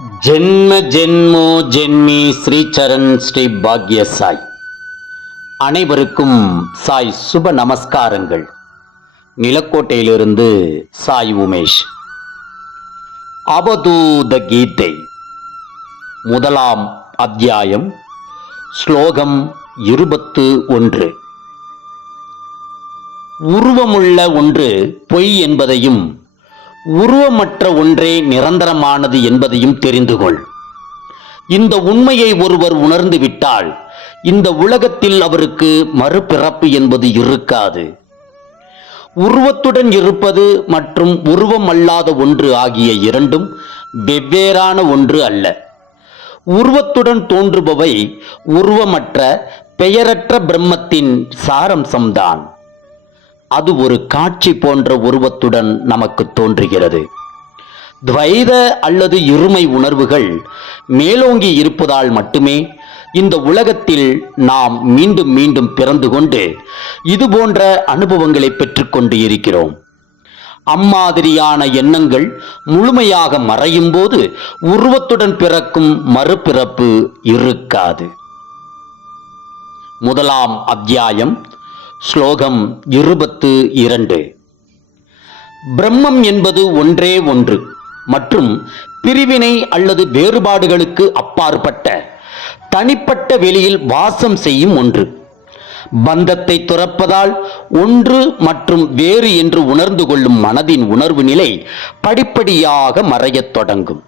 ஜென்ம ஜென்மோ ஜென்மி ஸ்ரீ சரண் ஸ்ரீ பாக்ய சாய் அனைவருக்கும் சாய் சுப நமஸ்காரங்கள். நிலக்கோட்டையிலிருந்து சாய் உமேஷ். அவதூத கீதை. முதலாம் அத்தியாயம். ஸ்லோகம் இருபத்து ஒன்று. உருவமுள்ள ஒன்று பொய் என்பதையும் உருவமற்ற ஒன்றே நிரந்தரமானது என்பதையும் தெரிந்து கொள். இந்த உண்மையை ஒருவர் உணர்ந்து விட்டால் இந்த உலகத்தில் அவருக்கு மறுபிறப்பு என்பது இருக்காது. உருவத்துடன் இருப்பது மற்றும் உருவம் அல்லாத ஒன்று ஆகிய இரண்டும் வெவ்வேறான ஒன்று அல்ல. உருவத்துடன் தோன்றுபவை உருவமற்ற பெயரற்ற பிரம்மத்தின் சாரம்சம்தான். அது ஒரு காட்சி போன்ற உருவத்துடன் நமக்கு தோன்றுகிறது. துவைத அல்லது இருமை உணர்வுகள் மேலோங்கி இருப்பதால் மட்டுமே இந்த உலகத்தில் நாம் மீண்டும் மீண்டும் பிறந்து கொண்டு இது போன்ற அனுபவங்களை பெற்றுக்கொண்டு இருக்கிறோம். அம்மாதிரியான எண்ணங்கள் முழுமையாக மறையும் போது உருவத்துடன் பிறக்கும் மறுபிறப்பு இருக்காது. முதலாம் அத்தியாயம் ஸ்லோகம் இருபத்து இரண்டு. பிரம்மம் என்பது ஒன்றே ஒன்று மற்றும் பிரிவினை அல்லது வேறுபாடுகளுக்கு அப்பாற்பட்ட தனிப்பட்ட வெளியில் வாசம் செய்யும் ஒன்று. பந்தத்தை துறப்பதால் ஒன்று மற்றும் வேறு என்று உணர்ந்து கொள்ளும் மனதின் உணர்வு நிலை படிப்படியாக மறையத் தொடங்கும்.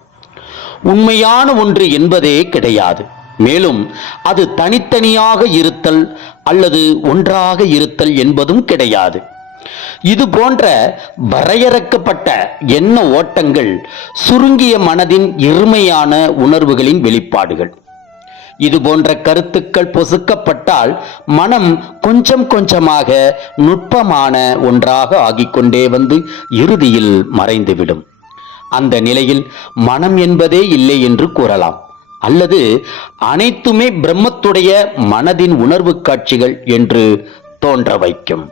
உண்மையான ஒன்று என்பதே கிடையாது. மேலும் அது தனித்தனியாக இருத்தல் அல்லது ஒன்றாக இருத்தல் என்பதும் கிடையாது. இது போன்ற வரையறுக்கப்பட்ட எண்ண ஓட்டங்கள் சுருங்கிய மனதின் இருமையான உணர்வுகளின் வெளிப்பாடுகள். இது போன்ற கருத்துக்கள் பொசுக்கப்பட்டால் மனம் கொஞ்சம் கொஞ்சமாக நுட்பமான ஒன்றாக ஆகிக்கொண்டே வந்து இறுதியில் மறைந்துவிடும். அந்த நிலையில் மனம் என்பதே இல்லை என்று கூறலாம். அல்லது அனைத்துமே பிரம்மத்துடைய மனதின் உணர்வு காட்சிகள் என்று தோன்ற வைக்கும்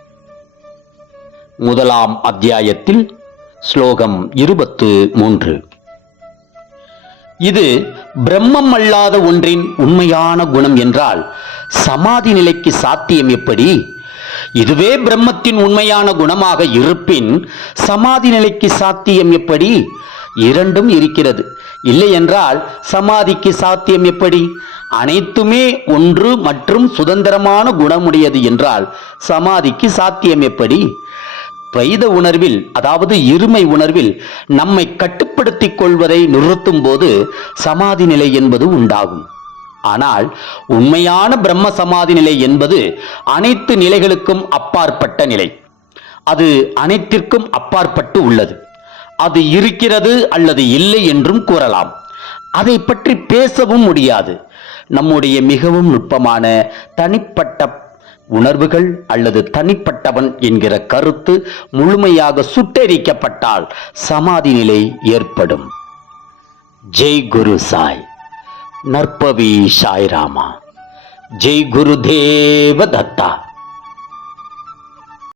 முதலாம் அத்தியாயத்தில் ஸ்லோகம் இருபத்து மூன்று. இது பிரம்மம் அல்லாத ஒன்றின் உண்மையான குணம் என்றால் சமாதி நிலைக்கு சாத்தியம் எப்படி? இதுவே பிரம்மத்தின் உண்மையான குணமாக இருப்பின் சமாதி நிலைக்கு சாத்தியம் எப்படி? இரண்டும் இருக்கிறது. இல்லை என்றால் சமாதிக்கு சாத்தியம் எப்படி? அனைத்துமே ஒன்று மற்றும் சுதந்திரமான குணமுடையது என்றால் சமாதிக்கு சாத்தியம் எப்படி? துவைத உணர்வில் அதாவது இருமை உணர்வில் நம்மை கட்டுப்படுத்திக் கொள்வதை நிறுத்தும் போது சமாதி நிலை என்பது உண்டாகும். ஆனால் உண்மையான பிரம்ம சமாதி நிலை என்பது அனைத்து நிலைகளுக்கும் அப்பாற்பட்ட நிலை. அது அனைத்திற்கும் அப்பாற்பட்டு உள்ளது. அது இருக்கிறது அல்லது இல்லை என்றும் கூறலாம். அதை பற்றி பேசவும் முடியாது. நம்முடைய மிகவும் நுட்பமான தனிப்பட்ட உணர்வுகள் அல்லது தனிப்பட்டவன் என்கிற கருத்து முழுமையாக சுட்டெரிக்கப்பட்டால் சமாதி நிலை ஏற்படும். ஜெய் குரு சாய். நற்பவி சாய்ராமா. ஜெய் குருதேவ தத்தா